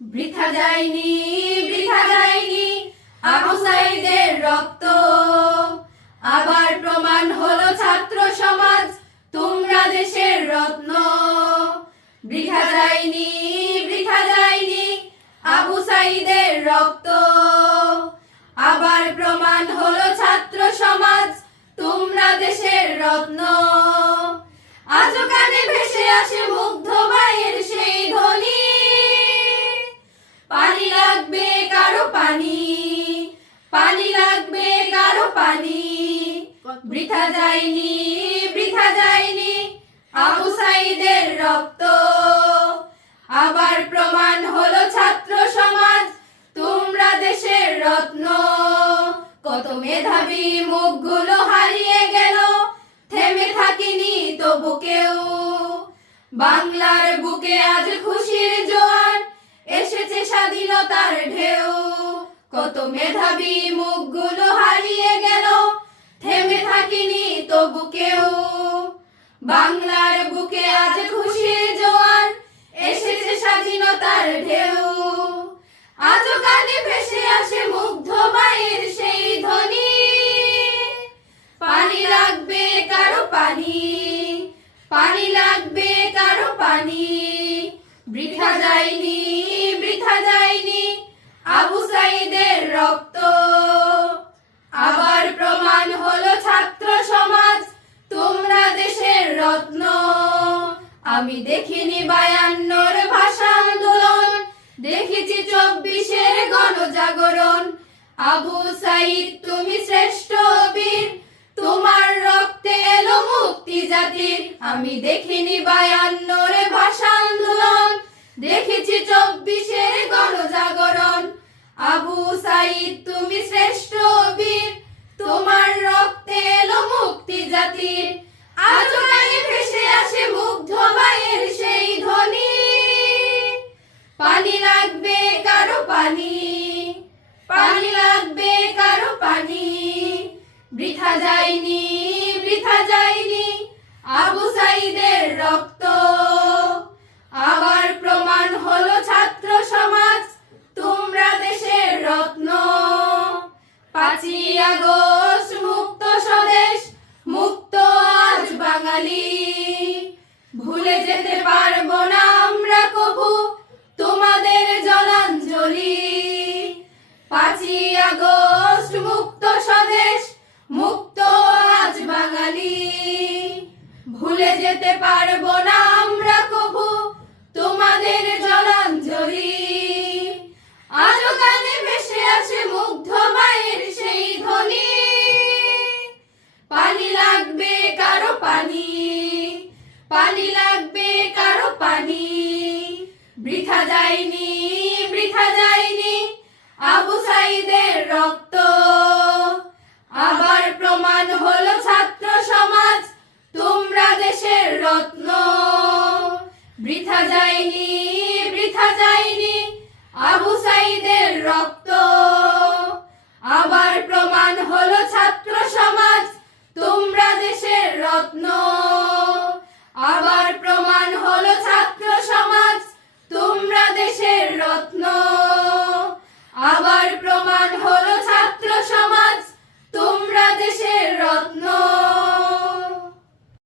বৃথা যায়নি বৃথা যায়নি আবু সাইদের রক্ত। আবার প্রমাণ হলো ছাত্র সমাজ, তোমরা দেশের রত্ন। বৃথা যায়নি বৃথা যায়নি আবু সাইদের রক্ত। আবার প্রমাণ হলো ছাত্র সমাজ, তোমরা দেশের রত্ন। আজও কানে ভেসে আসে বৃথা যায়নি বৃথা যায়নি। আবু সাইদের রক্ত। আবার প্রমাণ হলো ছাত্র সমাজ, তোমরা দেশের রত্ন। কত মেধাবী মুখগুলো হারিয়ে গেল, থেমে থাকিনি তবু কেউ। বাংলার বুকে আজ খুশির জোয়ার, এসেছে স্বাধীনতার ঢেউ। কত মেধাবী মুখগুলো হারিয়ে গেল বাংলার বুকে আজ খুশির জোয়ার, এসেছে স্বাধীনতার ঢেউ। আজও কানে ভেসে আসে মুগ্ধ মায়ের সেই ধ্বনি। পানি লাগবে কারও পানি পানি লাগবে কারও পানি। বৃথা যায়নি বৃথা যায়নি আবু সাইদের রক্ত। আমি দেখিনি বায়ান্নর ভাষা আন্দোলন। দেখেছি চব্বিশের গণজাগরণ। আবু সাইদ, তুমি শ্রেষ্ঠ বীর। তোমার রক্তে এলো মুক্তি জাতির। আমি দেখিনি বায়ান্নর ভাষা পাঁচই আগস্ট মুক্ত স্বদেশ মুক্ত আজ বাঙালি। ভুলে যেতে পারব না পানি লাগবে, কারও পানি। বৃথা যায়নি বৃথা যায়নি আবু সাইদের রক্ত। আবার প্রমাণ হলো ছাত্র সমাজ, তোমরা দেশের রত্ন। বৃথা যায়নি বৃথা যায়নি আবু সাইদের রক্ত।